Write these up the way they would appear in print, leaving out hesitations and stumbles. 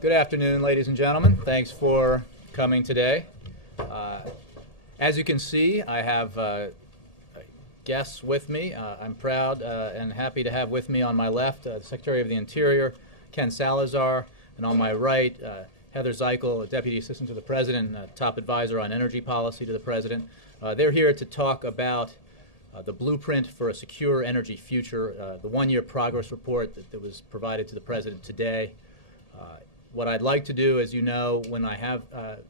Good afternoon, ladies and gentlemen. Thanks for coming today. As you can see, I have guests with me. I'm proud and happy to have with me on my left the Secretary of the Interior, Ken Salazar, and on my right, Heather Zeichel, Deputy Assistant to the President, top advisor on energy policy to the President. They're here to talk about the blueprint for a secure energy future, the one-year progress report that was provided to the President today. What I'd like to do, as you know, when I have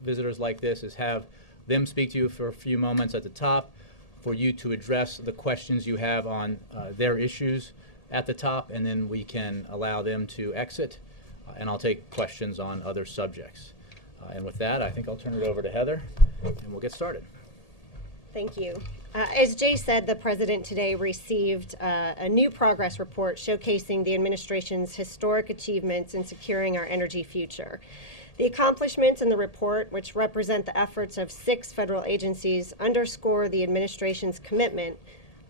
visitors like this, is have them speak to you for a few moments at the top, for you to address the questions you have on their issues at the top, and then we can allow them to exit, and I'll take questions on other subjects. And with that, I think I'll turn it over to Heather, and we'll get started. Thank you. As Jay said, the President today received a new progress report showcasing the administration's historic achievements in securing our energy future. The accomplishments in the report, which represent the efforts of 6 federal agencies, underscore the administration's commitment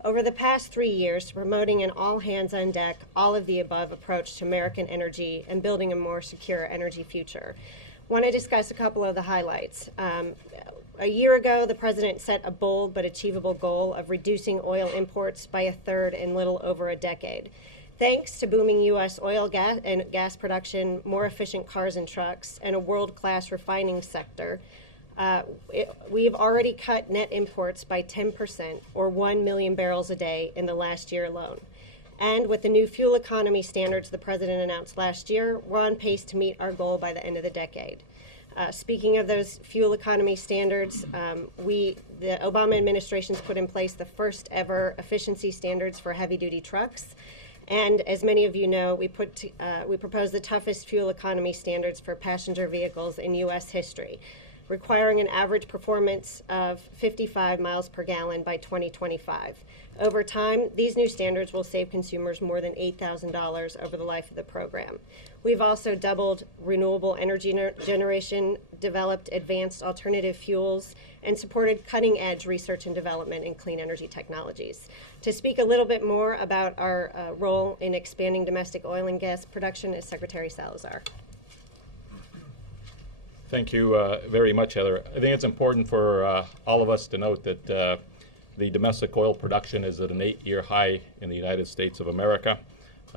over the past 3 years to promoting an all-hands-on-deck, all-of-the-above approach to American energy and building a more secure energy future. I want to discuss a couple of the highlights. A year ago, the President set a bold but achievable goal of reducing oil imports by a third in little over a decade. Thanks to booming U.S. oil and gas production, more efficient cars and trucks, and a world-class refining sector, we've already cut net imports by 10%, or 1 million barrels a day, in the last year alone. And with the new fuel economy standards the President announced last year, we're on pace to meet our goal by the end of the decade. Speaking of those fuel economy standards, the Obama administration's put in place the first ever efficiency standards for heavy-duty trucks. And as many of you know, we proposed the toughest fuel economy standards for passenger vehicles in U.S. history, requiring an average performance of 55 miles per gallon by 2025. Over time, these new standards will save consumers more than $8,000 over the life of the program. We've also doubled renewable energy generation, developed advanced alternative fuels, and supported cutting-edge research and development in clean energy technologies. To speak a little bit more about our role in expanding domestic oil and gas production is Secretary Salazar. Thank you very much, Heather. I think it's important for all of us to note that the domestic oil production is at an 8-year high in the United States of America.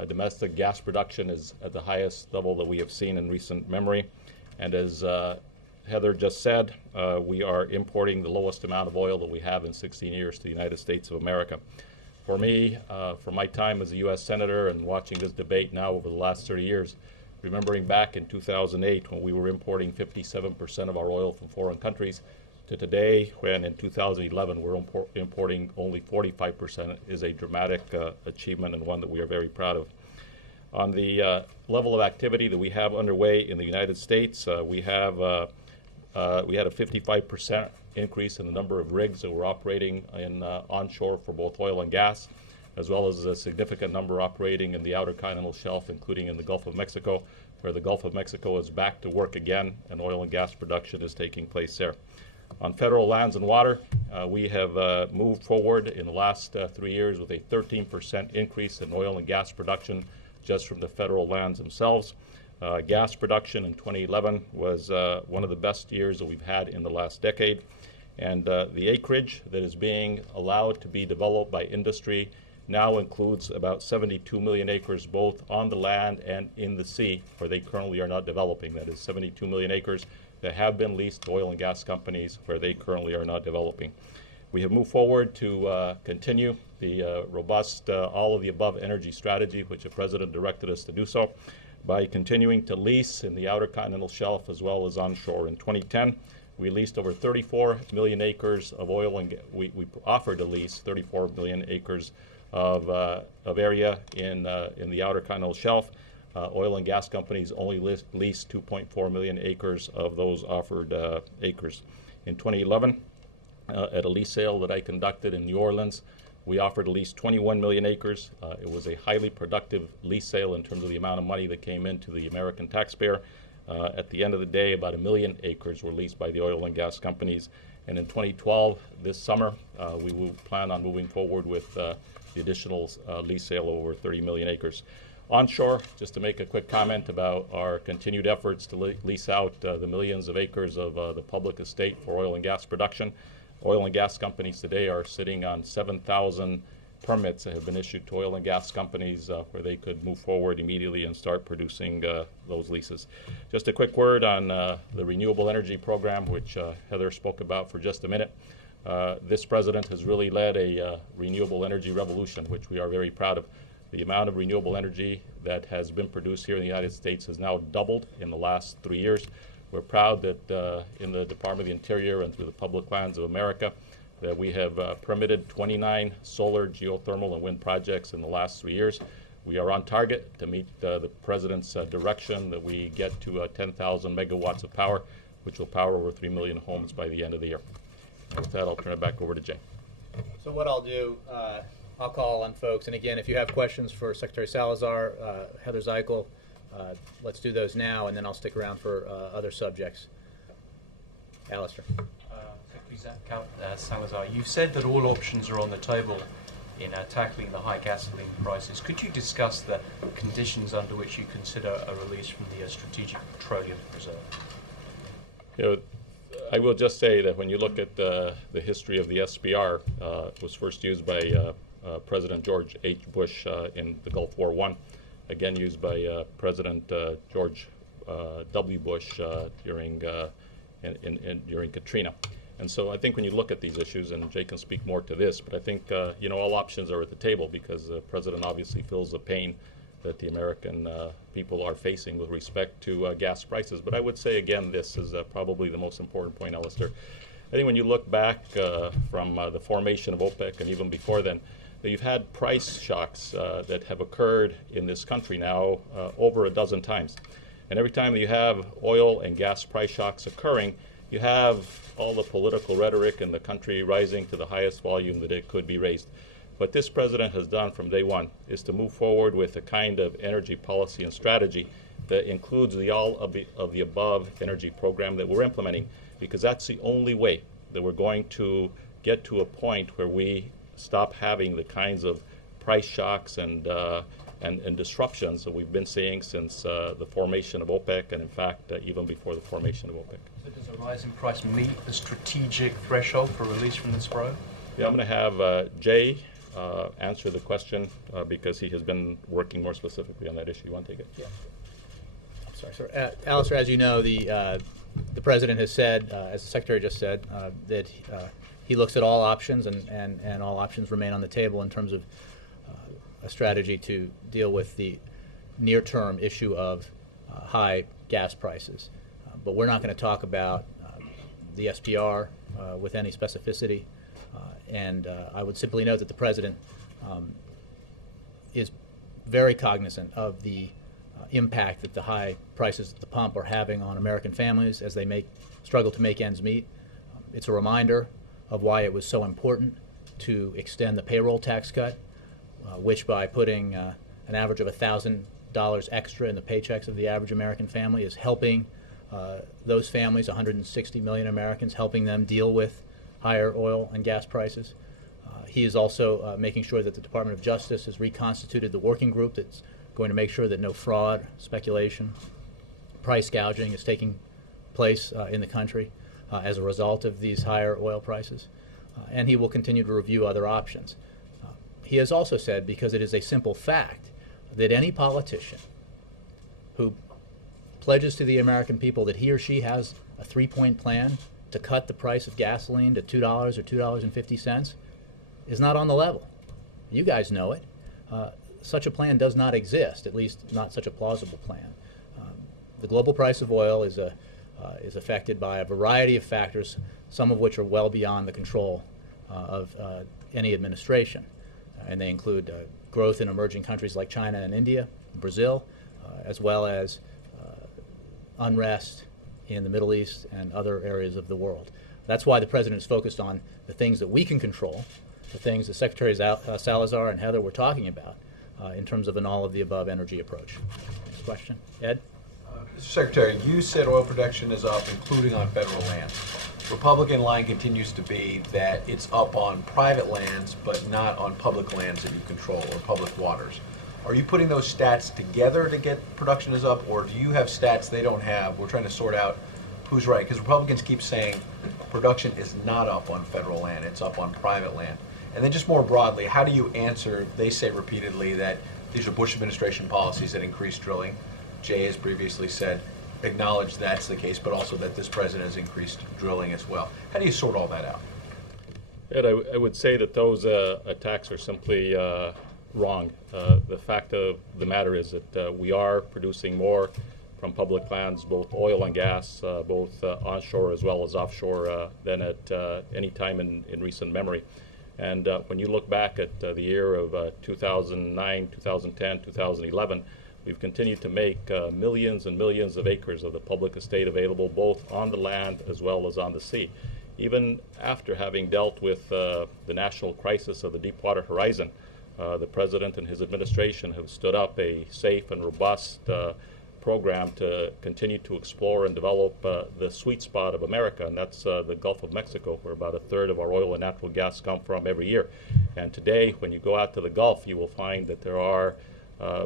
Domestic gas production is at the highest level that we have seen in recent memory. And as Heather just said, we are importing the lowest amount of oil that we have in 16 years to the United States of America. For me, for my time as a U.S. Senator and watching this debate now over the last 30 years, remembering back in 2008 when we were importing 57% of our oil from foreign countries, to today, when in 2011 we're importing only 45%, is a dramatic achievement and one that we are very proud of. On the level of activity that we have underway in the United States, we had a 55% increase in the number of rigs that were operating in onshore for both oil and gas, as well as a significant number operating in the Outer Continental Shelf, including in the Gulf of Mexico, where the Gulf of Mexico is back to work again and oil and gas production is taking place there. On federal lands and water, we have moved forward in the last 3 years with a 13% increase in oil and gas production just from the federal lands themselves. Gas production in 2011 was one of the best years that we've had in the last decade. And the acreage that is being allowed to be developed by industry now includes about 72 million acres both on the land and in the sea, where they currently are not developing. That is 72 million acres that have been leased to oil and gas companies where they currently are not developing. We have moved forward to continue the robust all-of-the-above energy strategy, which the President directed us to do so, by continuing to lease in the Outer Continental Shelf as well as onshore. In 2010, we leased over 34 million acres of oil, and we offered to lease 34 million acres of area in the Outer Continental Shelf. Oil and gas companies only leased 2.4 million acres of those offered acres. In 2011, at a lease sale that I conducted in New Orleans, we offered to lease 21 million acres. It was a highly productive lease sale in terms of the amount of money that came into the American taxpayer. At the end of the day, about 1 million acres were leased by the oil and gas companies. And in 2012, this summer, we will plan on moving forward with the additional lease sale of over 30 million acres. Onshore, just to make a quick comment about our continued efforts to lease out the millions of acres of the public estate for oil and gas production. Oil and gas companies today are sitting on 7,000 permits that have been issued to oil and gas companies where they could move forward immediately and start producing those leases. Just a quick word on the renewable energy program, which Heather spoke about for just a minute. This president has really led a renewable energy revolution, which we are very proud of. The amount of renewable energy that has been produced here in the United States has now doubled in the last 3 years. We're proud that in the Department of the Interior and through the Public Lands of America that we have permitted 29 solar, geothermal, and wind projects in the last 3 years. We are on target to meet the President's direction that we get to 10,000 megawatts of power, which will power over 3 million homes by the end of the year. And with that, I'll turn it back over to Jay. So what I'll do, I'll call on folks, and again, if you have questions for Secretary Salazar, Heather Zeichel, let's do those now, and then I'll stick around for other subjects. Alistair. Secretary Salazar, you've said that all options are on the table in tackling the high gasoline prices. Could you discuss the conditions under which you consider a release from the Strategic Petroleum Reserve? You know, I will just say that when you look at the history of the SPR, it was first used by President George H. Bush in the Gulf War I, again used by President George W. Bush during Katrina. And so I think when you look at these issues, and Jay can speak more to this, but I think you know, all options are at the table because the President obviously feels the pain that the American people are facing with respect to gas prices. But I would say again, this is probably the most important point, Alistair. I think when you look back from the formation of OPEC and even before then, that you've had price shocks that have occurred in this country now over a dozen times. And every time that you have oil and gas price shocks occurring, you have all the political rhetoric in the country rising to the highest volume that it could be raised. What this president has done from day one is to move forward with a kind of energy policy and strategy that includes the all of the above energy program that we're implementing, because that's the only way that we're going to get to a point where we stop having the kinds of price shocks and disruptions that we've been seeing since the formation of OPEC, and in fact even before the formation of OPEC. So does a rise in price meet the strategic threshold for release from this program? Yeah, I'm going to have Jay answer the question because he has been working more specifically on that issue. You want to take it? Yeah. Sorry, sir. Alistair, as you know, the President has said, as the Secretary just said, that he looks at all options, and all options remain on the table in terms of a strategy to deal with the near-term issue of high gas prices. But we're not going to talk about the SPR with any specificity. And I would simply note that the President is very cognizant of the impact that the high prices at the pump are having on American families as they struggle to make ends meet. It's a reminder of why it was so important to extend the payroll tax cut, which by putting an average of $1,000 extra in the paychecks of the average American family is helping those families, 160 million Americans, helping them deal with higher oil and gas prices. He is also making sure that the Department of Justice has reconstituted the working group that's going to make sure that no fraud, speculation, price gouging is taking place in the country as a result of these higher oil prices. And he will continue to review other options. He has also said, because it is a simple fact, that any politician who pledges to the American people that he or she has a three-point plan to cut the price of gasoline to $2 or $2.50 is not on the level. You guys know it. Such a plan does not exist, at least not such a plausible plan. The global price of oil is affected by a variety of factors, some of which are well beyond the control of any administration. And they include growth in emerging countries like China and India, Brazil, as well as unrest in the Middle East and other areas of the world. That's why the President is focused on the things that we can control, the things that Secretaries Salazar and Heather were talking about in terms of an all-of-the-above energy approach. Next question. Ed? Mr. Secretary, you said oil production is up, including on federal lands. Republican line continues to be that it's up on private lands, but not on public lands that you control or public waters. Are you putting those stats together to get production is up, or do you have stats they don't have? We're trying to sort out who's right, because Republicans keep saying production is not up on federal land, it's up on private land. And then just more broadly, how do you answer, they say repeatedly that these are Bush administration policies that increase drilling. Jay has previously said, acknowledge that's the case, but also that this president has increased drilling as well. How do you sort all that out? Ed, I would say that those attacks are simply wrong. The fact of the matter is that we are producing more from public lands, both oil and gas, both onshore as well as offshore, than at any time in recent memory. And when you look back at the year of 2009, 2010, 2011, we've continued to make millions and millions of acres of the public estate available both on the land as well as on the sea. Even after having dealt with the national crisis of the Deepwater Horizon, the President and his administration have stood up a safe and robust program to continue to explore and develop the sweet spot of America, and that's the Gulf of Mexico, where about a third of our oil and natural gas come from every year. And today, when you go out to the Gulf, you will find that there are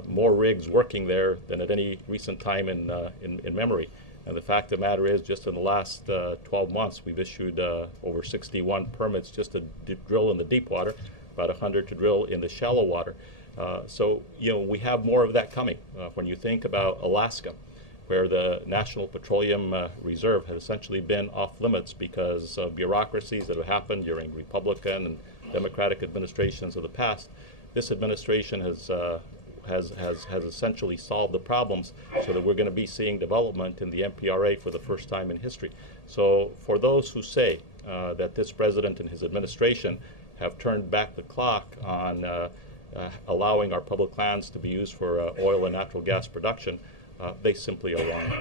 more rigs working there than at any recent time in memory. And the fact of the matter is, just in the last 12 months, we've issued over 61 permits just to drill in the deep water, about 100 to drill in the shallow water. So, we have more of that coming. When you think about Alaska, where the National Petroleum Reserve has essentially been off limits because of bureaucracies that have happened during Republican and Democratic administrations of the past, this administration has essentially solved the problems so that we're going to be seeing development in the NPRA for the first time in history. So for those who say that this president and his administration have turned back the clock on allowing our public lands to be used for oil and natural gas production, they simply are wrong.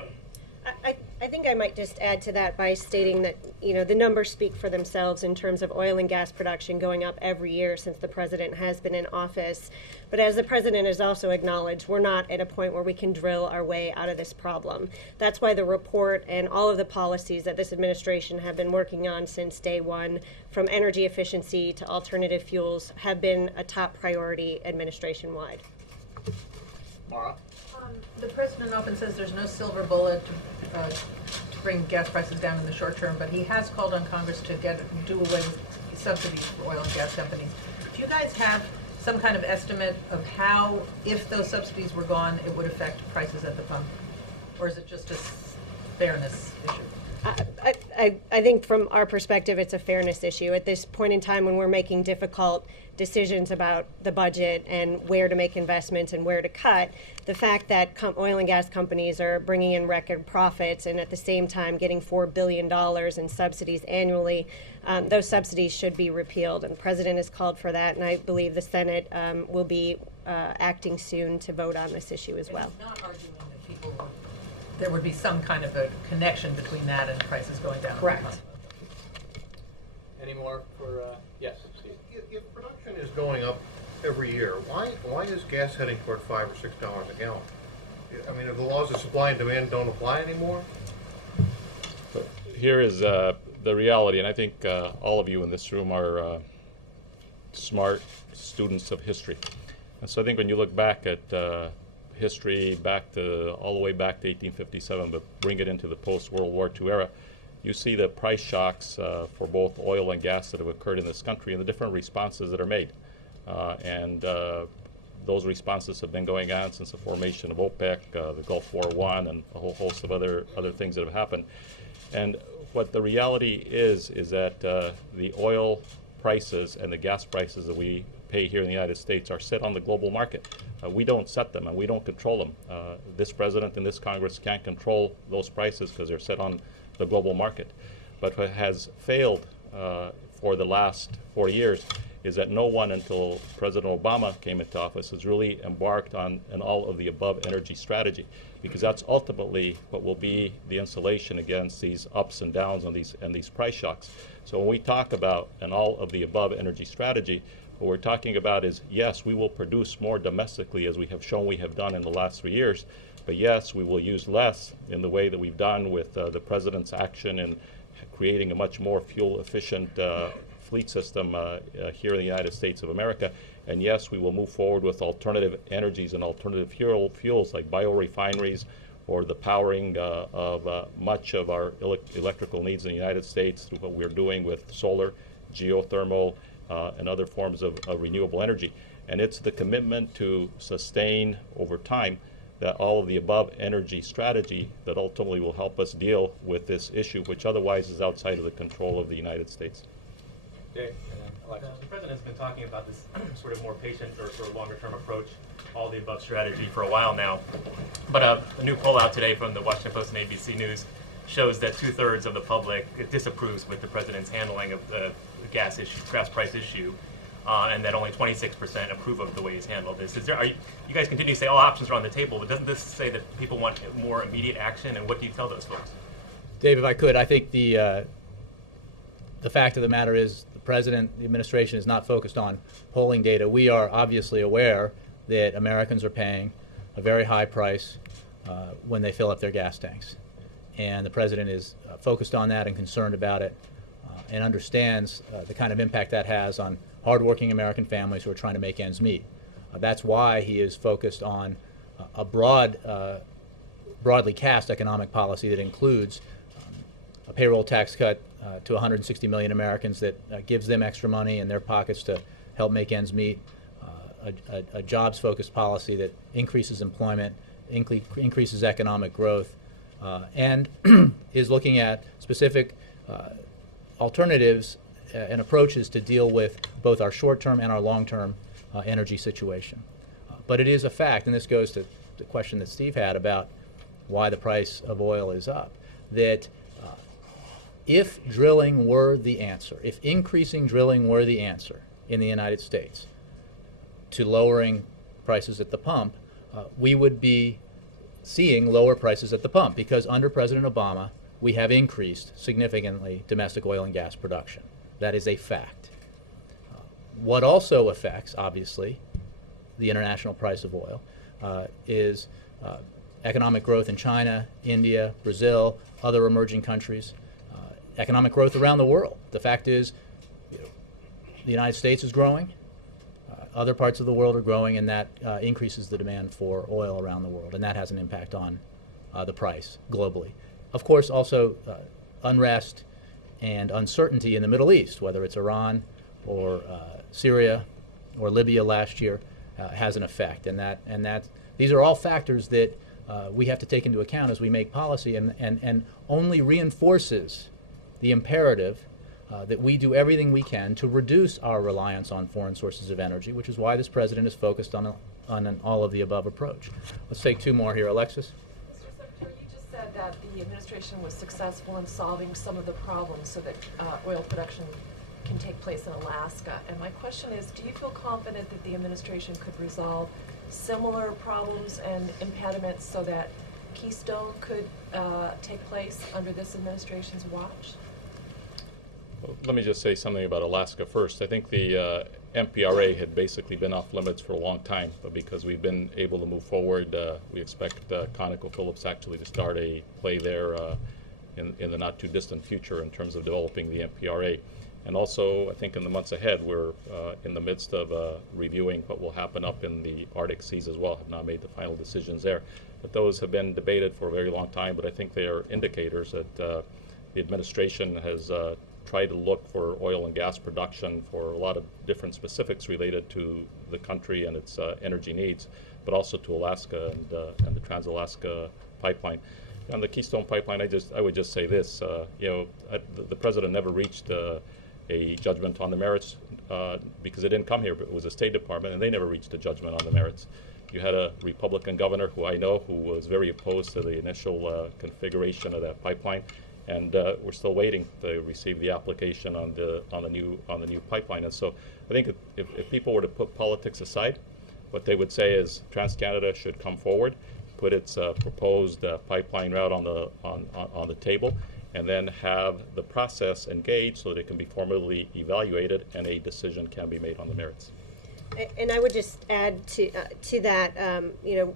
I think I might just add to that by stating that, the numbers speak for themselves in terms of oil and gas production going up every year since the president has been in office. But as the president has also acknowledged, we're not at a point where we can drill our way out of this problem. That's why the report and all of the policies that this administration have been working on since day one, from energy efficiency to alternative fuels, have been a top priority administration-wide. Mara? The president often says there's no silver bullet to bring gas prices down in the short term, but he has called on Congress to do away with subsidies for oil and gas companies. Do you guys have some kind of estimate of how, if those subsidies were gone, it would affect prices at the pump? Or is it just a fairness issue? I think from our perspective, it's a fairness issue. At this point in time when we're making difficult decisions about the budget and where to make investments and where to cut, the fact that oil and gas companies are bringing in record profits and at the same time getting $4 billion in subsidies annually, those subsidies should be repealed. And the president has called for that, and I believe the Senate will be acting soon to vote on this issue as well. He's not arguing that there would be some kind of a connection between that and prices going down. Correct. Any more for, yes, Steve? If production is going up every year, why is gas heading toward $5 or $6 a gallon? I mean, if the laws of supply and demand don't apply anymore? But here is the reality, and I think all of you in this room are smart students of history. And so I think when you look back at history all the way back to 1857, but bring it into the post-World War II era, you see the price shocks for both oil and gas that have occurred in this country and the different responses that are made. And those responses have been going on since the formation of OPEC, the Gulf War I, and a whole host of other things that have happened. And what the reality is that the oil prices and the gas prices that we pay here in the United States are set on the global market. We don't set them and we don't control them. This president and this Congress can't control those prices because they're set on the global market. But what has failed for the last 4 years is that no one until President Obama came into office has really embarked on an all-of-the-above energy strategy, because that's ultimately what will be the insulation against these ups and downs and these price shocks. So when we talk about an all-of-the-above energy strategy, what we're talking about is, yes, we will produce more domestically, as we have shown we have done in the last 3 years, but yes, we will use less in the way that we've done with the president's action in creating a much more fuel-efficient fleet system here in the United States of America. And yes, we will move forward with alternative energies and alternative fuels like biorefineries, or the powering of much of our electrical needs in the United States through what we're doing with solar, geothermal, and other forms of renewable energy. And it's the commitment to sustain over time that all of the above energy strategy that ultimately will help us deal with this issue, which otherwise is outside of the control of the United States. Jay, the president's been talking about this sort of more patient or sort of longer-term approach, all the above strategy for a while now. But a new poll out today from the Washington Post and ABC News shows that 2/3 of the public disapproves with the president's handling of the gas price issue, and that only 26% approve of the way he's handled this. You guys continue to say all options are on the table, but doesn't this say that people want more immediate action? And what do you tell those folks? Dave, if I could, I think the fact of the matter is the president, the administration is not focused on polling data. We are obviously aware that Americans are paying a very high price when they fill up their gas tanks. And the president is focused on that and concerned about it and understands the kind of impact that has on hardworking American families who are trying to make ends meet. That's why he is focused on a broadly cast economic policy that includes a payroll tax cut to 160 million Americans that gives them extra money in their pockets to help make ends meet, a jobs-focused policy that increases employment, increases economic growth, and is looking at specific alternatives and approaches to deal with both our short-term and our long-term energy situation. But it is a fact, and this goes to the question that Steve had about why the price of oil is up, that if drilling were the answer, if increasing drilling were the answer in the United States to lowering prices at the pump, we would be seeing lower prices at the pump, because under President Obama, we have increased significantly domestic oil and gas production. That is a fact. What also affects, obviously, the international price of oil is economic growth in China, India, Brazil, other emerging countries, economic growth around the world. The fact is, the United States is growing, other parts of the world are growing, and that increases the demand for oil around the world, and that has an impact on the price globally. Of course, also unrest and uncertainty in the Middle East, whether it's Iran or Syria or Libya last year, has an effect, and these are all factors that we have to take into account as we make policy, and only reinforces the imperative that we do everything we can to reduce our reliance on foreign sources of energy, which is why this president is focused on an all of the above approach. Let's take two more here. Alexis? Mr. Secretary, you just said that the administration was successful in solving some of the problems so that oil production can take place in Alaska. And my question is, do you feel confident that the administration could resolve similar problems and impediments so that Keystone could take place under this administration's watch? Well, let me just say something about Alaska first. I think the MPRA had basically been off limits for a long time, but because we've been able to move forward, we expect ConocoPhillips actually to start a play there in the not too distant future in terms of developing the MPRA. And also, I think in the months ahead, we're in the midst of reviewing what will happen up in the Arctic seas as well. Have not made the final decisions there. But those have been debated for a very long time, but I think they are indicators that the administration has tried to look for oil and gas production for a lot of different specifics related to the country and its energy needs, but also to Alaska and the Trans-Alaska pipeline. On the Keystone pipeline, I would just say this: the president never reached a judgment on the merits because it didn't come here, but it was the State Department, and they never reached a judgment on the merits. You had a Republican governor who I know who was very opposed to the initial configuration of that pipeline, and we're still waiting to receive the application on the new pipeline. And so I think if people were to put politics aside, what they would say is TransCanada should come forward, put its proposed pipeline route on the table, and then have the process engaged so that it can be formally evaluated and a decision can be made on the merits. And I would just add to that,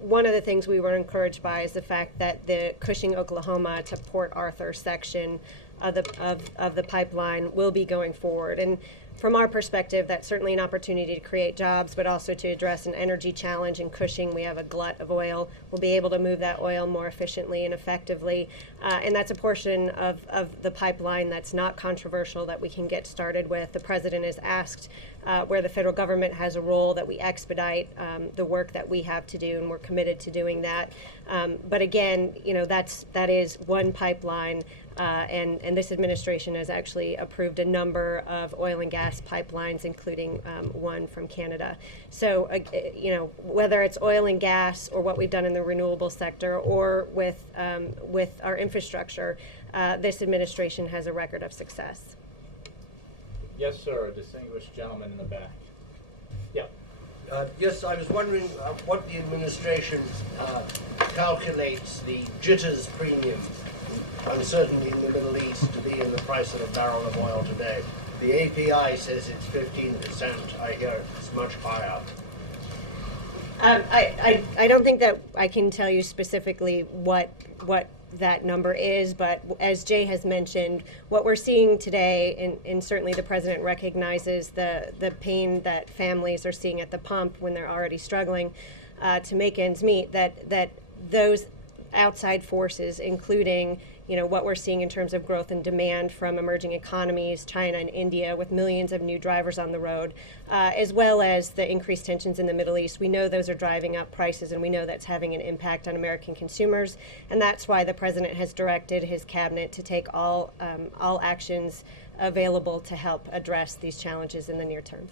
one of the things we were encouraged by is the fact that the Cushing, Oklahoma to Port Arthur section of the pipeline will be going forward. And from our perspective, that's certainly an opportunity to create jobs, but also to address an energy challenge. In Cushing, we have a glut of oil. We'll be able to move that oil more efficiently and effectively. And that's a portion of the pipeline that's not controversial that we can get started with. The president has asked where the federal government has a role that we expedite the work that we have to do, and we're committed to doing that. But again, that is one pipeline. And this administration has actually approved a number of oil and gas pipelines, including one from Canada. So, whether it's oil and gas or what we've done in the renewable sector or with our infrastructure, this administration has a record of success. Yes, sir. A distinguished gentleman in the back. Yeah. Yes, I was wondering what the administration calculates the jitters premium, uncertainty in the Middle East, to be in the price of a barrel of oil today. The API says it's 15%. I hear it's much higher. I don't think that I can tell you specifically what that number is, but as Jay has mentioned, what we're seeing today, and certainly the president recognizes the pain that families are seeing at the pump when they're already struggling to make ends meet, that those outside forces, including what we're seeing in terms of growth and demand from emerging economies, China and India, with millions of new drivers on the road, as well as the increased tensions in the Middle East. We know those are driving up prices, and we know that's having an impact on American consumers. And that's why the president has directed his cabinet to take all actions available to help address these challenges in the near term.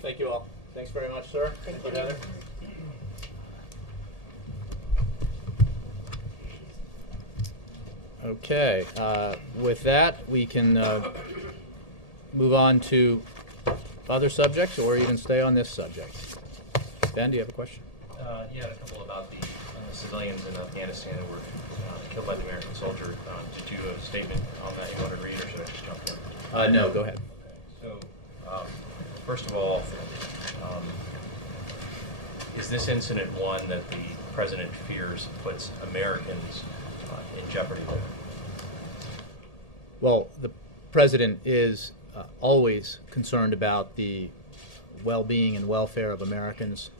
Thank you all. Thanks very much, sir. Thank you. Heather. Okay, with that, we can move on to other subjects or even stay on this subject. Ben, do you have a question? Yeah, a couple about the civilians in Afghanistan who were killed by the American soldier. Did you have a statement on that you want to read, or should I just jump in? No, go ahead. Okay. So, first of all, is this incident one that the president fears puts Americans in jeopardy there? Well, the president is always concerned about the well-being and welfare of Americans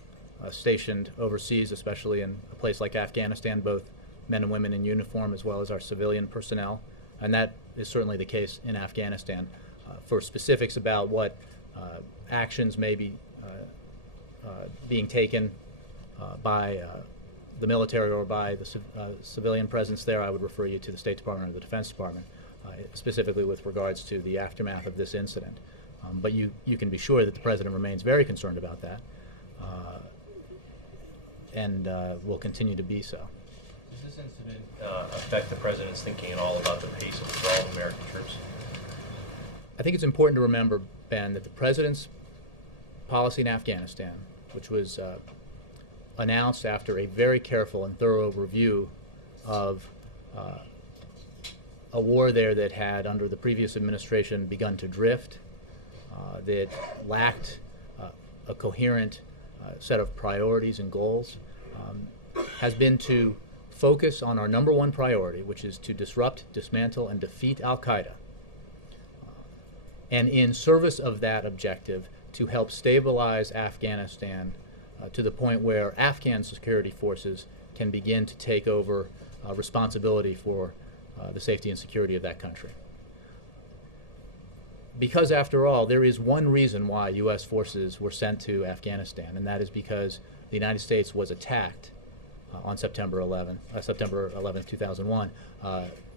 stationed overseas, especially in a place like Afghanistan, both men and women in uniform as well as our civilian personnel. And that is certainly the case in Afghanistan. For specifics about what actions may be being taken by the military or by the civilian presence there, I would refer you to the State Department or the Defense Department, specifically with regards to the aftermath of this incident. But you can be sure that the president remains very concerned about that and will continue to be so. Does this incident affect the president's thinking at all about the pace of withdrawal of American troops? I think it's important to remember, Ben, that the president's policy in Afghanistan, which was announced after a very careful and thorough review of a war there that had, under the previous administration, begun to drift, that lacked a coherent set of priorities and goals, has been to focus on our number one priority, which is to disrupt, dismantle, and defeat al-Qaeda. And in service of that objective, to help stabilize Afghanistan to the point where Afghan security forces can begin to take over responsibility for the safety and security of that country. Because, after all, there is one reason why U.S. forces were sent to Afghanistan, and that is because the United States was attacked on September 11, 2001,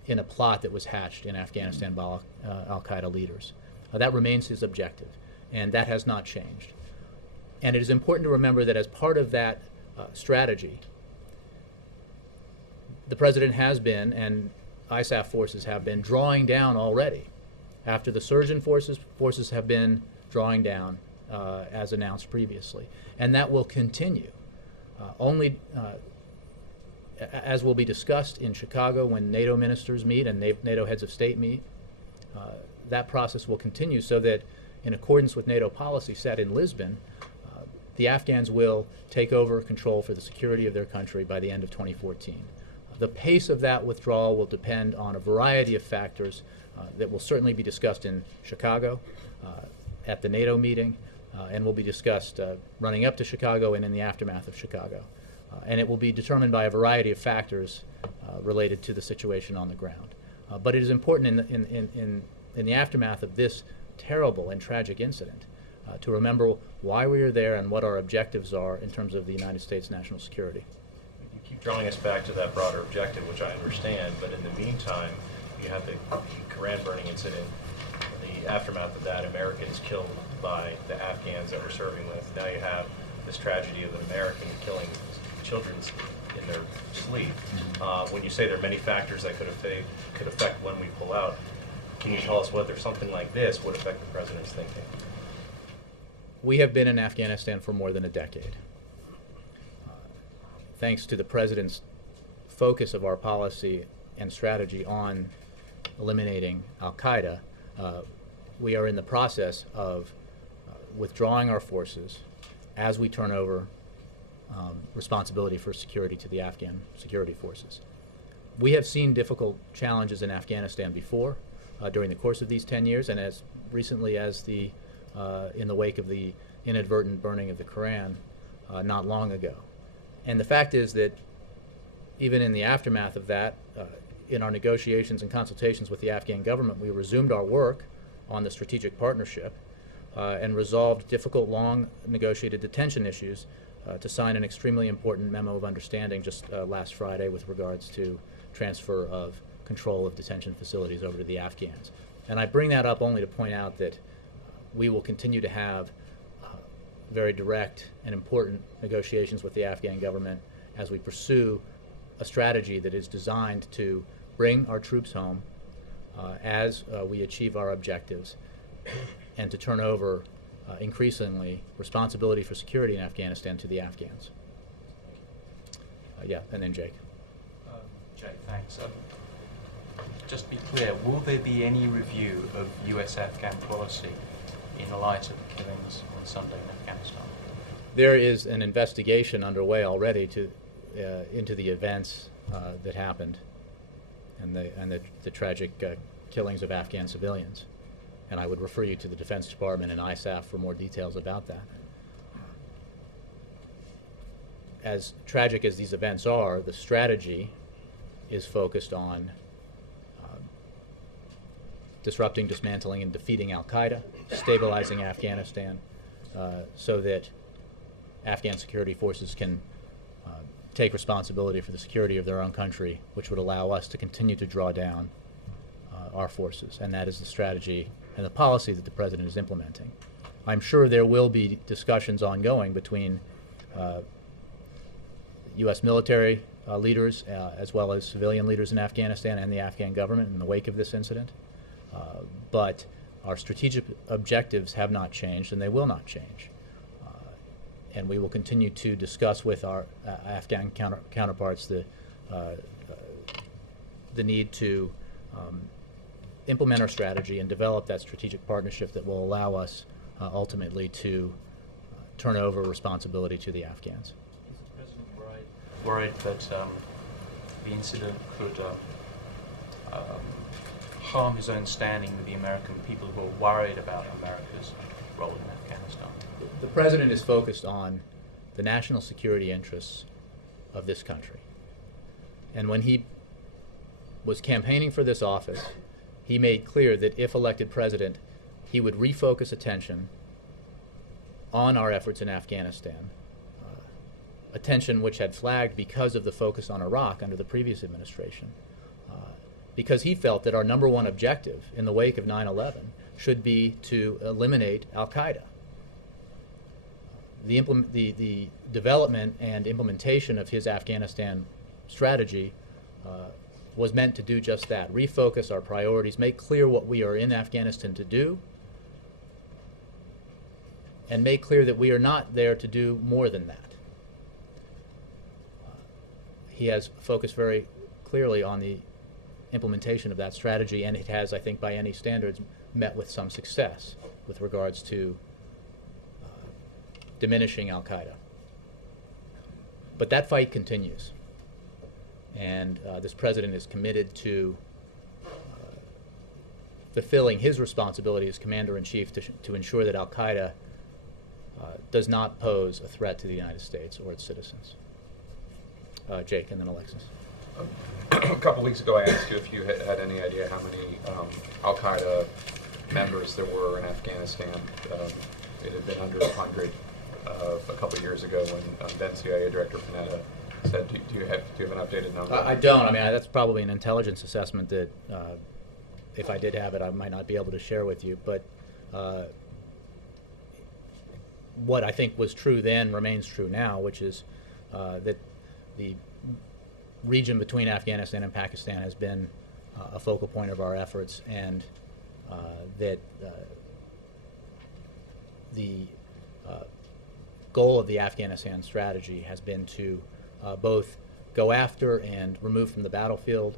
in a plot that was hatched in Afghanistan by al-Qaeda leaders. That remains his objective, and that has not changed. And it is important to remember that as part of that strategy, the president has been, and ISAF forces have been, drawing down already. After the surge in forces have been drawing down, as announced previously. And that will continue. As will be discussed in Chicago when NATO ministers meet and NATO heads of state meet, that process will continue so that in accordance with NATO policy set in Lisbon, the Afghans will take over control for the security of their country by the end of 2014. The pace of that withdrawal will depend on a variety of factors that will certainly be discussed in Chicago at the NATO meeting, and will be discussed running up to Chicago and in the aftermath of Chicago. And it will be determined by a variety of factors related to the situation on the ground. But it is important in the aftermath of this terrible and tragic incident to remember why we are there and what our objectives are in terms of the United States national security. You keep drawing us back to that broader objective, which I understand, but in the meantime, you have the Koran burning incident. In the aftermath of that, Americans killed by the Afghans that we're serving with. Now you have this tragedy of an American killing children in their sleep. When you say there are many factors that could affect when we pull out, can you tell us whether something like this would affect the president's thinking? We have been in Afghanistan for more than a decade. Thanks to the president's focus of our policy and strategy on eliminating al-Qaeda, we are in the process of withdrawing our forces as we turn over responsibility for security to the Afghan security forces. We have seen difficult challenges in Afghanistan before during the course of these 10 years, and as recently as in the wake of the inadvertent burning of the Koran not long ago. And the fact is that even in the aftermath of that, in our negotiations and consultations with the Afghan government, we resumed our work on the strategic partnership and resolved difficult, long negotiated detention issues to sign an extremely important memo of understanding just last Friday with regards to transfer of control of detention facilities over to the Afghans. And I bring that up only to point out that we will continue to have very direct and important negotiations with the Afghan government as we pursue a strategy that is designed to bring our troops home as we achieve our objectives and to turn over increasingly responsibility for security in Afghanistan to the Afghans. Yeah, and then Jake. Jay, thanks. Just to be clear, will there be any review of US-Afghan policy in light of the killings on Sunday in Afghanistan? There is an investigation underway already into the events that happened and the tragic killings of Afghan civilians. And I would refer you to the Defense Department and ISAF for more details about that. As tragic as these events are, the strategy is focused on disrupting, dismantling, and defeating al-Qaeda, stabilizing Afghanistan so that Afghan security forces can take responsibility for the security of their own country, which would allow us to continue to draw down our forces. And that is the strategy and the policy that the president is implementing. I'm sure there will be discussions ongoing between U.S. military leaders as well as civilian leaders in Afghanistan and the Afghan government in the wake of this incident. But our strategic objectives have not changed, and they will not change. And we will continue to discuss with our Afghan counterparts the need to implement our strategy and develop that strategic partnership that will allow us ultimately to turn over responsibility to the Afghans. Is the president worried that the incident could harm his own standing with the American people who are worried about America's role in Afghanistan? The president is focused on the national security interests of this country. And when he was campaigning for this office, he made clear that if elected president, he would refocus attention on our efforts in Afghanistan, attention which had flagged because of the focus on Iraq under the previous administration, because he felt that our number one objective in the wake of 9/11 should be to eliminate al-Qaeda. The development and implementation of his Afghanistan strategy was meant to do just that, refocus our priorities, make clear what we are in Afghanistan to do, and make clear that we are not there to do more than that. He has focused very clearly on the implementation of that strategy, and it has, I think, by any standards, met with some success with regards to diminishing al-Qaeda. But that fight continues. And this president is committed to fulfilling his responsibility as commander-in-chief to ensure that al-Qaeda does not pose a threat to the United States or its citizens. Jake, and then Alexis. A couple weeks ago, I asked you if you had any idea how many al-Qaeda members there were in Afghanistan. It had been under 100 a couple of years ago when then CIA Director Panetta said, do you have an updated number? I don't. I mean, that's probably an intelligence assessment that, if I did have it, I might not be able to share with you. But what I think was true then remains true now, which is that the region between Afghanistan and Pakistan has been a focal point of our efforts, and that the goal of the Afghanistan strategy has been to both go after and remove from the battlefield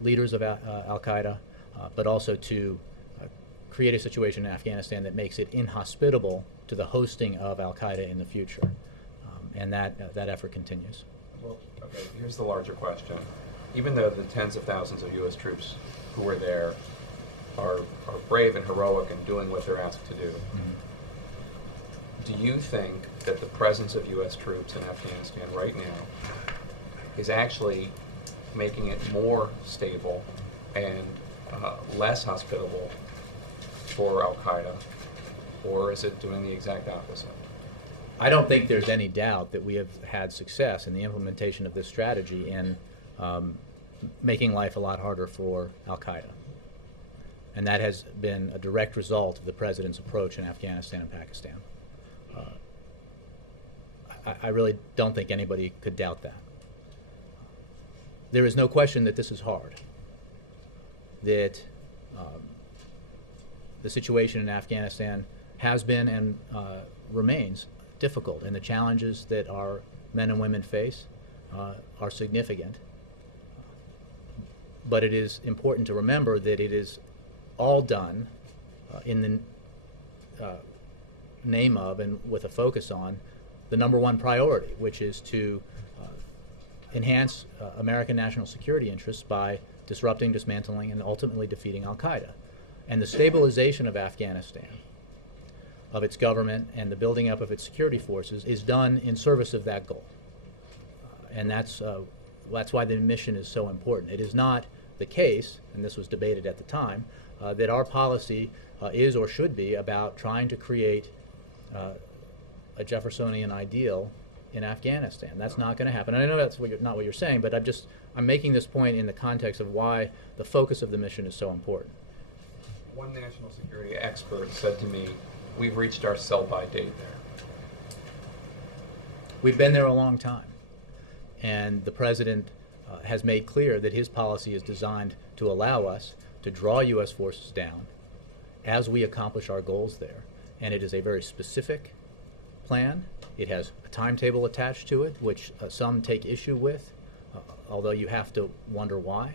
leaders of al-Qaeda, but also to create a situation in Afghanistan that makes it inhospitable to the hosting of al-Qaeda in the future. And that effort continues. Well, okay, here's the larger question. Even though the tens of thousands of U.S. troops who are there are brave and heroic and doing what they're asked to do, do you think that the presence of U.S. troops in Afghanistan right now is actually making it more stable and less hospitable for al-Qaeda, or is it doing the exact opposite? I don't think there's any doubt that we have had success in the implementation of this strategy in making life a lot harder for al-Qaeda. And that has been a direct result of the president's approach in Afghanistan and Pakistan. I really don't think anybody could doubt that. There is no question that this is hard, that the situation in Afghanistan has been and remains difficult, and the challenges that our men and women face are significant. But it is important to remember that it is all done in the name of and with a focus on the number one priority, which is to enhance American national security interests by disrupting, dismantling, and ultimately defeating al-Qaeda. And the stabilization of Afghanistan, of its government, and the building up of its security forces is done in service of that goal. And that's why the mission is so important. It is not the case, and this was debated at the time, that our policy is or should be about trying to create a Jeffersonian ideal in Afghanistan. That's not going to happen. And I know that's not what you're saying, but I'm making this point in the context of why the focus of the mission is so important. One national security expert said to me, we've reached our sell-by date there. We've been there a long time. And the president has made clear that his policy is designed to allow us to draw U.S. forces down as we accomplish our goals there. And it is a very specific plan. It has a timetable attached to it, which some take issue with, although you have to wonder why.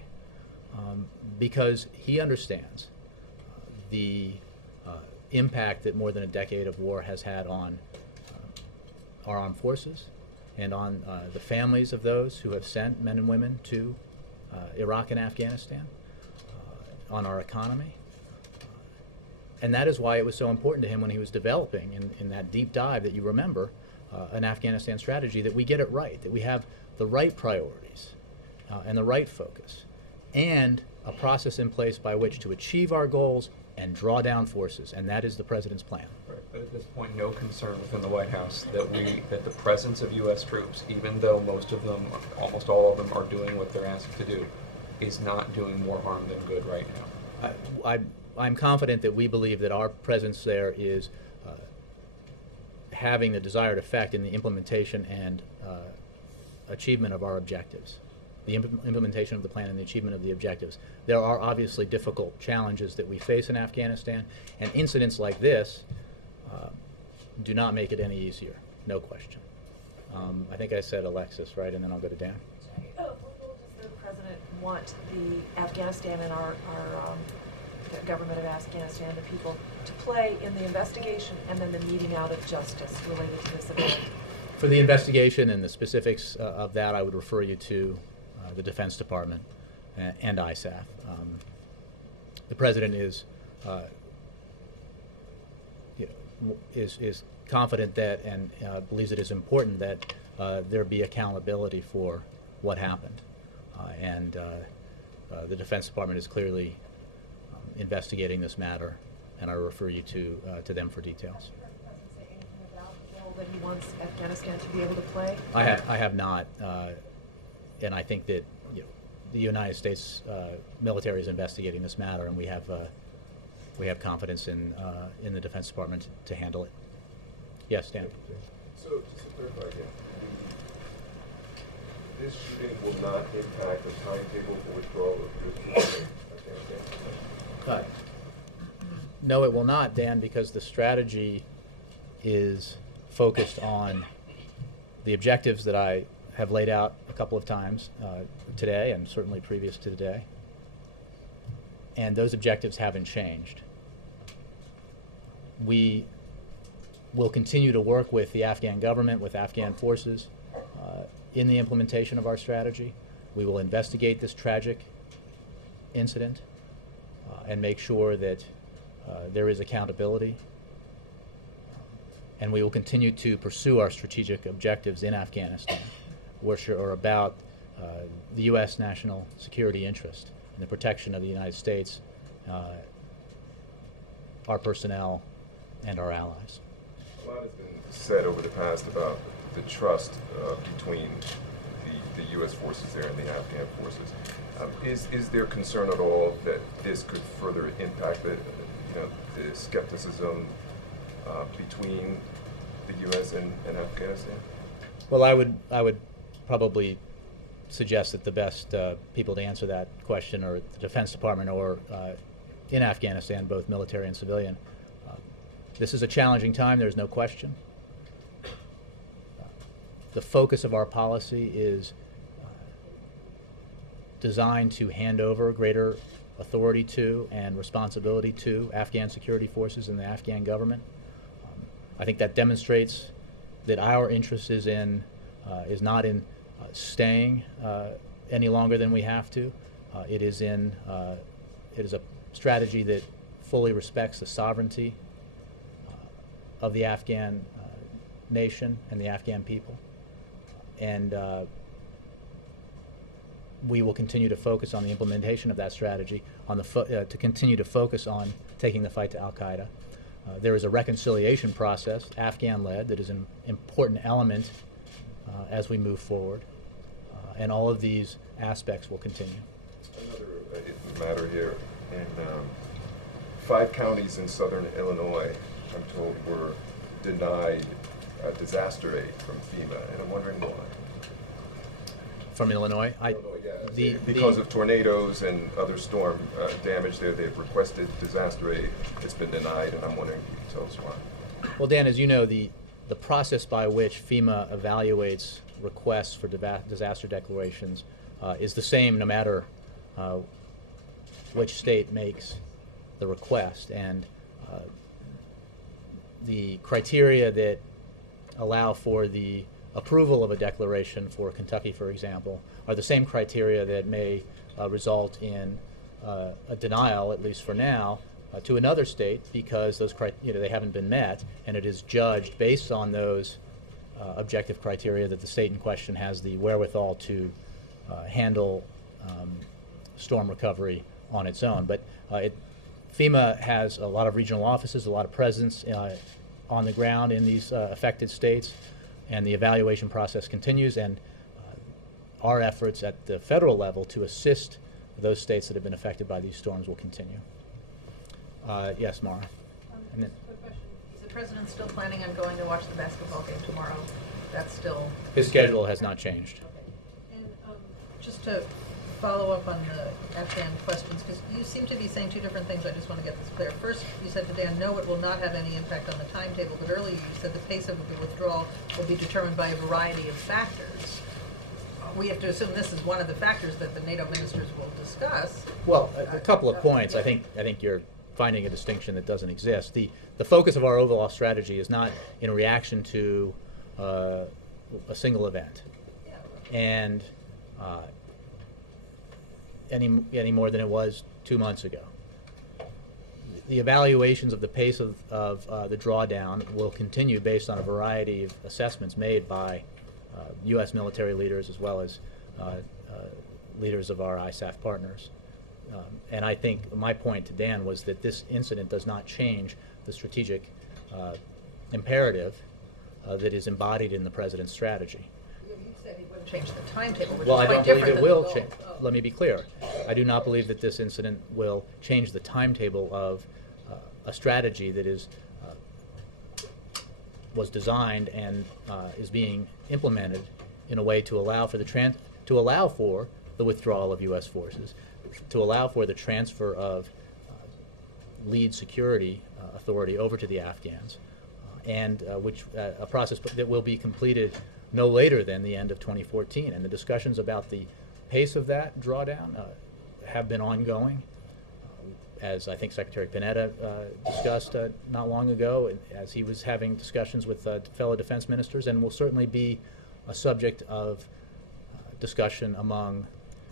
Because he understands the impact that more than a decade of war has had on our armed forces and on the families of those who have sent men and women to Iraq and Afghanistan, on our economy. And that is why it was so important to him when he was developing, in that deep dive that you remember, an Afghanistan strategy, that we get it right, that we have the right priorities and the right focus, and a process in place by which to achieve our goals and draw down forces, and that is the president's plan. Right, but at this point, no concern within the White House that the presence of U.S. troops, even though most of them, almost all of them, are doing what they're asked to do, is not doing more harm than good right now. I'm confident that we believe that our presence there is having the desired effect in the implementation and achievement of our objectives, the implementation of the plan and the achievement of the objectives. There are obviously difficult challenges that we face in Afghanistan, and incidents like this do not make it any easier, no question. I think I said Alexis, right, and then I'll go to Dan. What role does the president want the Afghanistan and our the government of Afghanistan, the people, to play in the investigation and then the meting out of justice related to this event? For the investigation and the specifics of that, I would refer you to the Defense Department and ISAF. The President is confident that and believes it is important that there be accountability for what happened. And the Defense Department is clearly investigating this matter, and I refer you to them for details. That he wants Afghanistan to be able to play? I have not, and I think that the United States military is investigating this matter, and we have confidence in the Defense Department to handle it. Yes, Dan. So just to clarify again, this shooting will not impact the timetable for withdrawal of your troops from Afghanistan? No, it will not, Dan, because the strategy is focused on the objectives that I have laid out a couple of times today and certainly previous to today. And those objectives haven't changed. We will continue to work with the Afghan government, with Afghan forces in the implementation of our strategy. We will investigate this tragic incident and make sure that there is accountability. And we will continue to pursue our strategic objectives in Afghanistan, which are about the U.S. national security interest and the protection of the United States, our personnel, and our allies. A lot has been said over the past about the trust between the U.S. forces there and the Afghan forces. Is there concern at all that this could further impact the skepticism between the U.S. and Afghanistan? Well, I would probably suggest that the best people to answer that question are the Defense Department or in Afghanistan, both military and civilian. This is a challenging time, there's no question. The focus of our policy is designed to hand over greater authority to and responsibility to Afghan security forces and the Afghan government. I think that demonstrates that our interest is not in staying any longer than we have to. It is a strategy that fully respects the sovereignty of the Afghan nation and the Afghan people. And we will continue to focus on the implementation of that strategy, to continue to focus on taking the fight to Al-Qaeda. There is a reconciliation process, Afghan-led, that is an important element as we move forward. And all of these aspects will continue. Another matter here. In 5 counties in southern Illinois, I'm told, were denied disaster aid from FEMA, and I'm wondering why. From Illinois? Because of tornadoes and other storm damage there, they've requested disaster aid. It's been denied, and I'm wondering if you can tell us why. Well, Dan, as you know, the process by which FEMA evaluates requests for disaster declarations is the same no matter which state makes the request. And the criteria that allow for the approval of a declaration for Kentucky, for example, are the same criteria that may result in a denial, at least for now, to another state because those they haven't been met, and it is judged based on those objective criteria that the state in question has the wherewithal to handle storm recovery on its own. But FEMA has a lot of regional offices, a lot of presence on the ground in these affected states, and the evaluation process continues, and our efforts at the federal level to assist those states that have been affected by these storms will continue. Yes, Mara. Quick question. Is the president still planning on going to watch the basketball game tomorrow? That's still... His schedule has not changed. Okay. And just to follow up on the Afghan questions, because you seem to be saying 2 different things. I just want to get this clear. First, you said to Dan, no, it will not have any impact on the timetable, but earlier you said the pace of the withdrawal will be determined by a variety of factors. We have to assume this is one of the factors that the NATO ministers will discuss. Well, a couple of points. I think you're finding a distinction that doesn't exist. The focus of our overall strategy is not in reaction to a single event, and any more than it was 2 months ago. The evaluations of the pace of the drawdown will continue based on a variety of assessments made by U.S. military leaders as well as leaders of our ISAF partners. And I think my point to Dan was that this incident does not change the strategic imperative that is embodied in the President's strategy. He said he wouldn't change the timetable, which Well, is I quite don't believe different it than will the change. goal. Let me be clear. I do not believe that this incident will change the timetable of a strategy that was designed and is being implemented in a way to allow for the withdrawal of U.S. forces, to allow for the transfer of lead security authority over to the Afghans, and a process that will be completed no later than the end of 2014. And the discussions about the pace of that drawdown have been ongoing, as I think Secretary Panetta discussed not long ago, as he was having discussions with fellow defense ministers, and will certainly be a subject of discussion among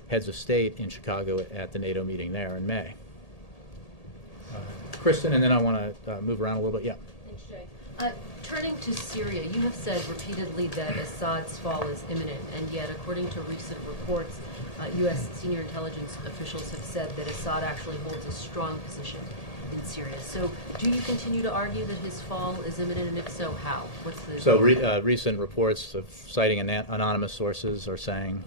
heads of state in Chicago at the NATO meeting there in May. Kristen, and then I want to move around a little bit. Yeah. Thanks, Jay. Turning to Syria, you have said repeatedly that Assad's fall is imminent, and yet, according to recent reports, U.S. senior intelligence officials have said that Assad actually holds a strong position in Syria. So, do you continue to argue that his fall is imminent, and if so, how? What's the So recent reports of citing anonymous sources are saying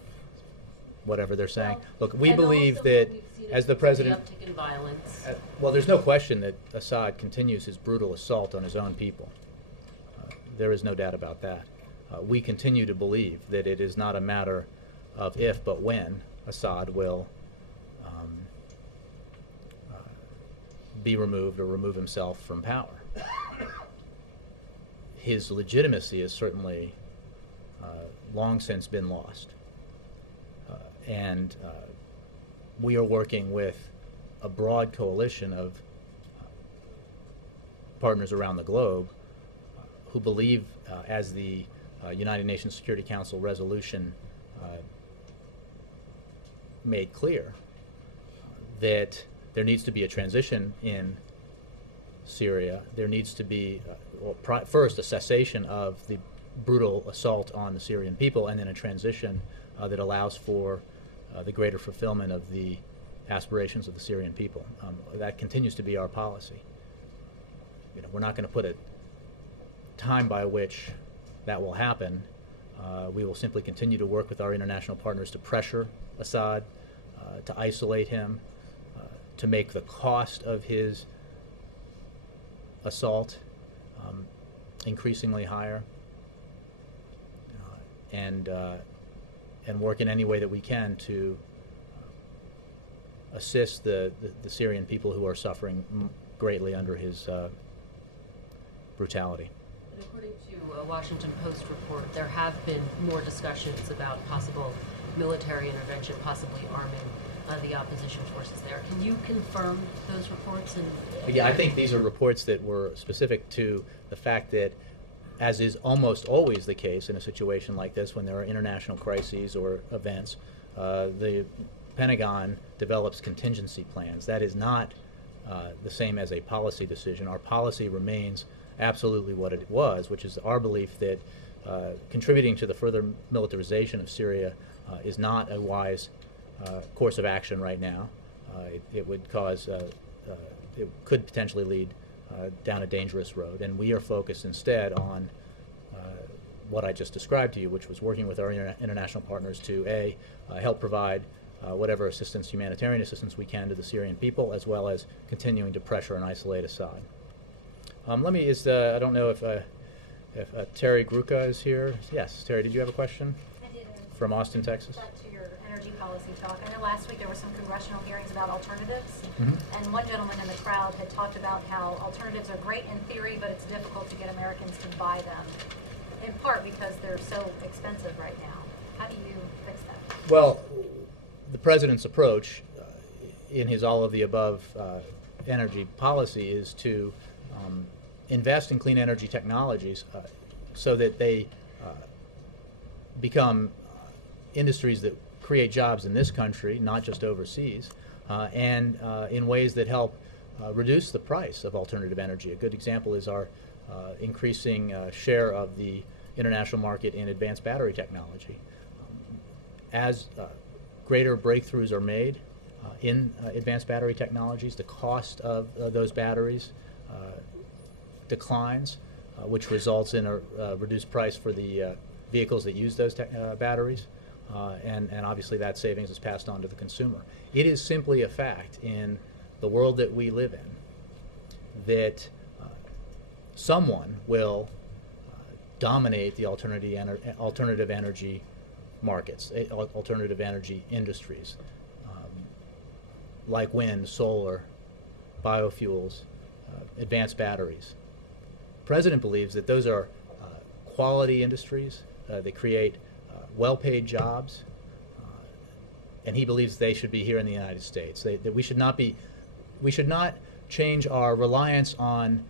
whatever they're saying. Well, look, we and believe also that we've seen as the the president, uptick in violence. well, there's no question that Assad continues his brutal assault on his own people. There is no doubt about that. We continue to believe that it is not a matter of if, but when Assad will be removed or remove himself from power. His legitimacy has certainly long since been lost. And we are working with a broad coalition of partners around the globe who believe, as the United Nations Security Council resolution made clear, that there needs to be a transition in Syria. There needs to be, first, a cessation of the brutal assault on the Syrian people, and then a transition that allows for the greater fulfillment of the aspirations of the Syrian people. That continues to be our policy. We're not going to put a time by which that will happen. We will simply continue to work with our international partners to pressure Assad, to isolate him, to make the cost of his assault increasingly higher, and work in any way that we can to assist the Syrian people who are suffering greatly under his brutality. And according to a Washington Post report, there have been more discussions about possible military intervention, possibly arming the opposition forces there. Can you confirm those reports? And yeah, I think these are reports that were specific to the fact that, as is almost always the case in a situation like this, when there are international crises or events, the Pentagon develops contingency plans. That is not the same as a policy decision. Our policy remains absolutely what it was, which is our belief that contributing to the further militarization of Syria is not a wise course of action right now. It would cause, it could potentially lead down a dangerous road, and we are focused instead on what I just described to you, which was working with our international partners to help provide whatever assistance, humanitarian assistance we can to the Syrian people, as well as continuing to pressure and isolate Assad. I don't know if Terry Gruca is here. Yes, Terry, did you have a question? I did. From Austin, Texas? Back to your energy policy talk. I know last week there were some congressional hearings about alternatives, Mm-hmm. and one gentleman in the crowd had talked about how alternatives are great in theory, but it's difficult to get Americans to buy them, in part because they're so expensive right now. How do you fix that? Well, the President's approach in his all-of-the-above energy policy is to invest in clean energy technologies so that they become industries that create jobs in this country, not just overseas, and in ways that help reduce the price of alternative energy. A good example is our increasing share of the international market in advanced battery technology. As greater breakthroughs are made in advanced battery technologies, the cost of those batteries declines, which results in a reduced price for the vehicles that use those batteries, and obviously that savings is passed on to the consumer. It is simply a fact in the world that we live in that someone will dominate the alternative energy markets, alternative energy industries, like wind, solar, biofuels, advanced batteries. The President believes that those are quality industries that create well-paid jobs, and he believes they should be here in the United States. That we should not change our reliance on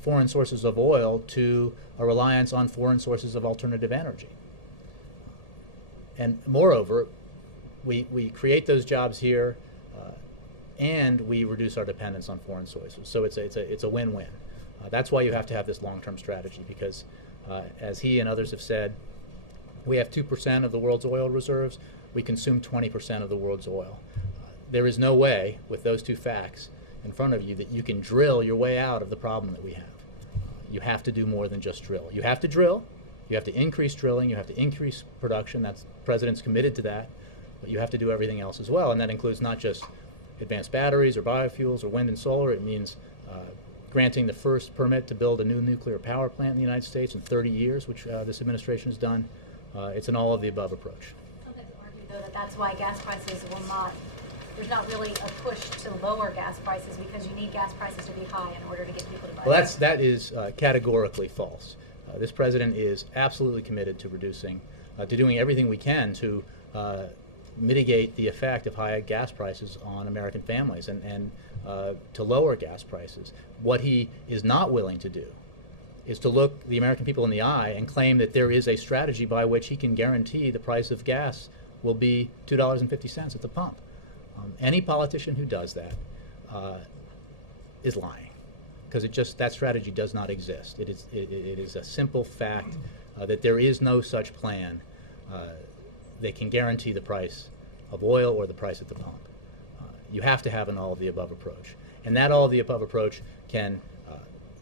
foreign sources of oil to a reliance on foreign sources of alternative energy. And moreover, we create those jobs here, and we reduce our dependence on foreign sources. So it's a win-win. That's why you have to have this long-term strategy, because as he and others have said, we have 2% of the world's oil reserves. We consume 20% of the world's oil. There is no way, with those two facts in front of you, that you can drill your way out of the problem that we have. You have to do more than just drill. You have to drill. You have to increase drilling. You have to increase production. The President's committed to that. But you have to do everything else as well, and that includes not just advanced batteries or biofuels or wind and solar. It means granting the first permit to build a new nuclear power plant in the United States in 30 years, which this administration has done. It's an all-of-the-above approach. Some people argue, though, that that's why gas prices will not, there's not really a push to lower gas prices because you need gas prices to be high in order to get people to buy. Well, that is categorically false. This President is absolutely committed to reducing, to doing everything we can to mitigate the effect of high gas prices on American families and to lower gas prices. What he is not willing to do is to look the American people in the eye and claim that there is a strategy by which he can guarantee the price of gas will be $2.50 at the pump. Any politician who does that is lying, because that strategy does not exist. It is a simple fact that there is no such plan that can guarantee the price of oil or the price at the pump. You have to have an all-of-the-above approach, and that all-of-the-above approach can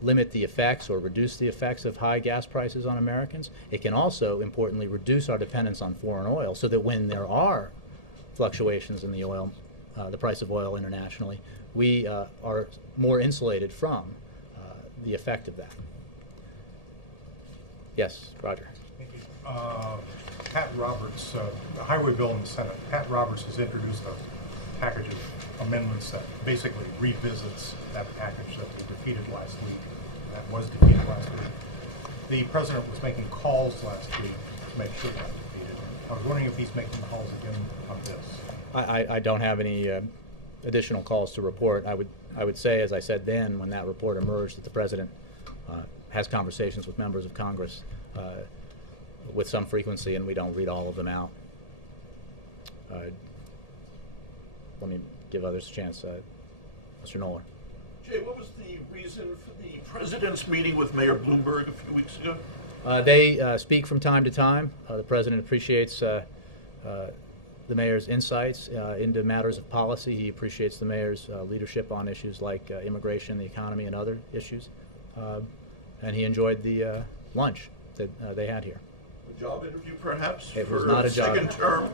limit the effects or reduce the effects of high gas prices on Americans. It can also, importantly, reduce our dependence on foreign oil so that when there are fluctuations in the oil, the price of oil internationally, we are more insulated from the effect of that. Yes, Roger. Thank you. Pat Roberts, the highway bill in the Senate, Pat Roberts has introduced a package of amendments that basically revisits that package that they defeated last week. That was defeated last week. The President was making calls last week to make sure that defeated. I was wondering if he's making calls again on this. I don't have any additional calls to report. I would say, as I said then, when that report emerged, that the President has conversations with members of Congress with some frequency, and we don't read all of them out. Let me give others a chance. Mr. Noller. Jay, what was the reason for the President's meeting with Mayor Bloomberg a few weeks ago? They speak from time to time. The President appreciates the Mayor's insights into matters of policy. He appreciates the Mayor's leadership on issues like immigration, the economy, and other issues. And he enjoyed the lunch that they had here. A job interview, perhaps? It was not a job. Second term?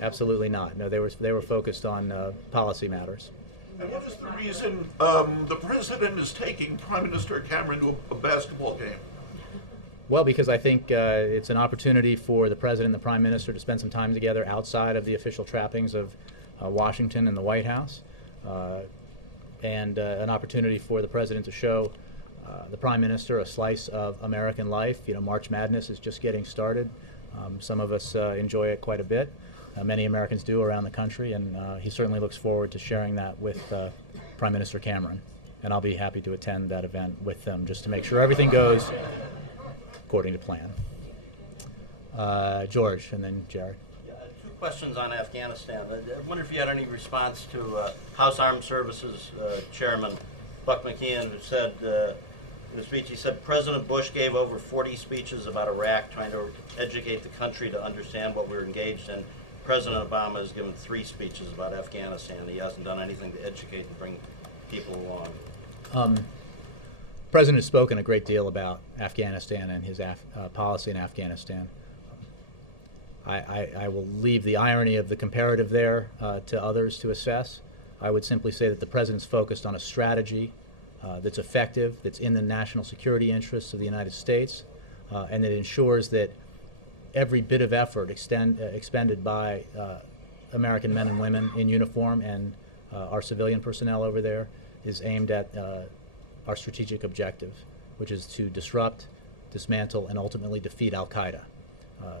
Absolutely not. No, they were focused on policy matters. And what is the reason the President is taking Prime Minister Cameron to a basketball game? Well, because I think it's an opportunity for the President and the Prime Minister to spend some time together outside of the official trappings of Washington and the White House, and an opportunity for the President to show the Prime Minister a slice of American life. You know, March Madness is just getting started. Some of us enjoy it quite a bit. many Americans do around the country, and he certainly looks forward to sharing that with Prime Minister Cameron. And I'll be happy to attend that event with them just to make sure everything goes according to plan. George, and then Jared. Two questions on Afghanistan. I wonder if you had any response to House Armed Services Chairman Buck McKeon, who said in a speech, he said President Bush gave over 40 speeches about Iraq, trying to educate the country to understand what we're engaged in. President Obama has given 3 speeches about Afghanistan. He hasn't done anything to educate and bring people along. The President has spoken a great deal about Afghanistan and his policy in Afghanistan. I will leave the irony of the comparative there to others to assess. I would simply say that the President's focused on a strategy that's effective, that's in the national security interests of the United States, and that ensures that every bit of effort expended by American men and women in uniform and our civilian personnel over there is aimed at our strategic objective, which is to disrupt, dismantle, and ultimately defeat al-Qaeda.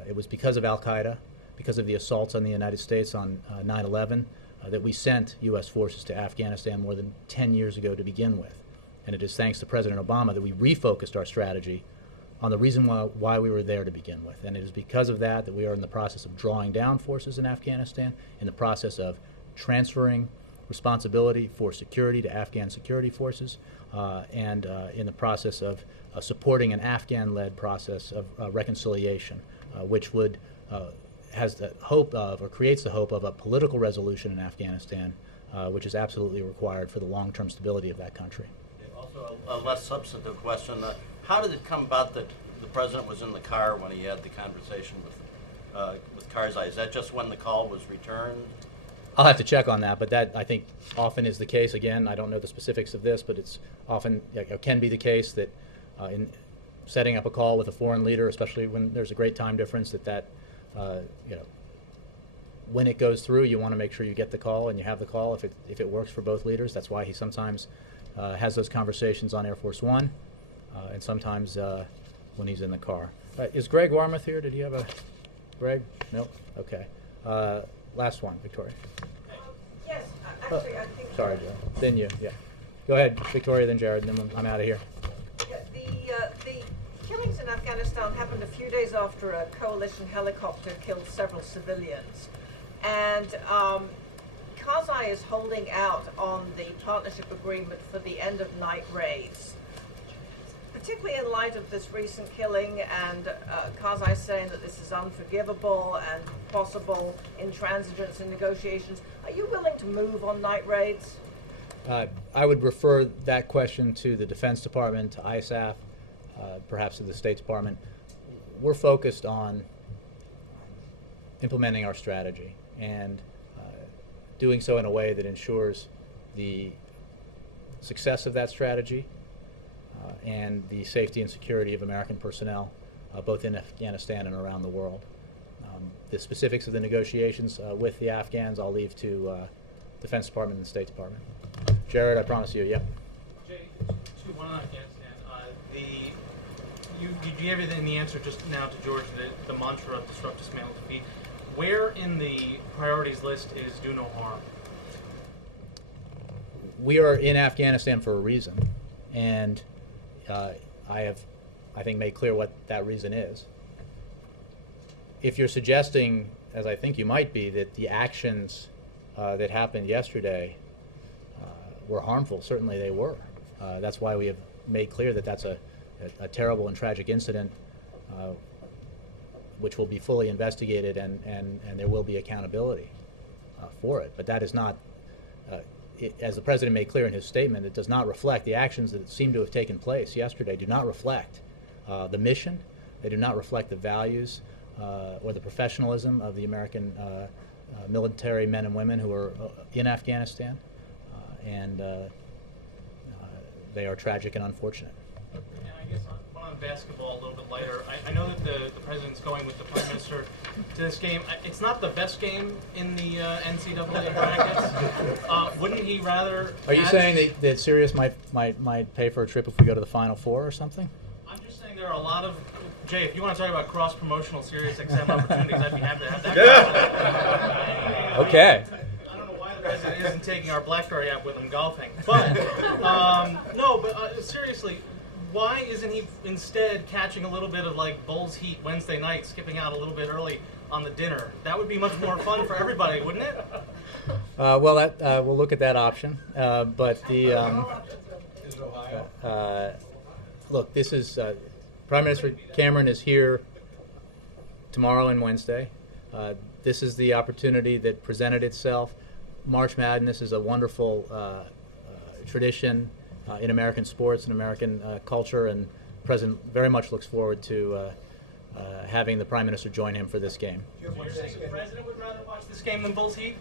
It was because of al-Qaeda, because of the assaults on the United States on 9/11, that we sent U.S. forces to Afghanistan more than 10 years ago to begin with. And it is thanks to President Obama that we refocused our strategy on the reason why we were there to begin with. And it is because of that that we are in the process of drawing down forces in Afghanistan, in the process of transferring responsibility for security to Afghan security forces, and in the process of supporting an Afghan-led process of reconciliation, which would has the hope of, or creates the hope of, a political resolution in Afghanistan, which is absolutely required for the long-term stability of that country. Also, a less substantive question. How did it come about that the President was in the car when he had the conversation with Karzai? Is that just when the call was returned? I'll have to check on that, but that, I think, often is the case. Again, I don't know the specifics of this, but it's often, can be the case that in setting up a call with a foreign leader, especially when there's a great time difference, when it goes through, you want to make sure you get the call and you have the call if it works for both leaders. That's why he sometimes has those conversations on Air Force One, and sometimes when he's in the car. Is Greg Warmuth here? Did he have a... Greg? Nope. Okay. Last one, Victoria. Yes, actually, I think... Sorry, Joe. Then you, yeah. Go ahead, Victoria, then Jared, and then I'm out of here. The killings in Afghanistan happened a few days after a coalition helicopter killed several civilians. And Karzai is holding out on the partnership agreement for the end of night raids. Particularly in light of this recent killing and Karzai saying that this is unforgivable and possible intransigence in negotiations, are you willing to move on night raids? I would refer that question to the Defense Department, to ISAF, perhaps to the State Department. We're focused on implementing our strategy and doing so in a way that ensures the success of that strategy and the safety and security of American personnel, both in Afghanistan and around the world. The specifics of the negotiations with the Afghans, I'll leave to Defense Department and the State Department. Jared, I promise you, yep. Jay, one on Afghanistan. You gave it in the answer just now to George, the mantra of disrupt, dismantle, defeat. Where in the priorities list is do no harm? We are in Afghanistan for a reason, and I have, I think, made clear what that reason is. If you're suggesting, as I think you might be, that the actions that happened yesterday were harmful, certainly they were. That's why we have made clear that that's a terrible and tragic incident, which will be fully investigated, and there will be accountability for it. But that is not, as the President made clear in his statement, it does not reflect the actions that seem to have taken place yesterday, do not reflect the mission, they do not reflect the values or the professionalism of the American military men and women who are in Afghanistan, and they are tragic and unfortunate. And I guess on basketball, a little bit lighter. I know that the President's going with the Prime Minister to this game. It's not the best game in the NCAA brackets. Wouldn't he rather... Are you saying that Sirius might pay for a trip if we go to the Final Four or something? I'm just saying there are a lot of Jay, if you want to talk about cross-promotional Sirius XM opportunities, I'd be happy to have that. Okay. I don't know why the president isn't taking our BlackBerry app with him golfing. But, seriously, why isn't he instead catching a little bit of like Bulls Heat Wednesday night, skipping out a little bit early on the dinner? That would be much more fun for everybody, wouldn't it? We'll look at that option. But the look, this is Prime Minister Cameron is here tomorrow and Wednesday. This is the opportunity that presented itself. March Madness is a wonderful tradition in American sports and American culture, and the President very much looks forward to having the Prime Minister join him for this game. You're saying the President would rather watch this game than Bulls Heat?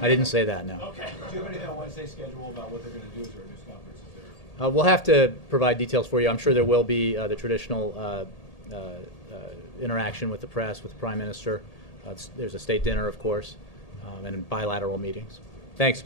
I didn't say that, no. Okay. Do you have anything on Wednesday's schedule about what they're going to do? Is there a news conference? We'll have to provide details for you. I'm sure there will be the traditional interaction with the press, with the Prime Minister. There's a state dinner, of course, and bilateral meetings. Thanks.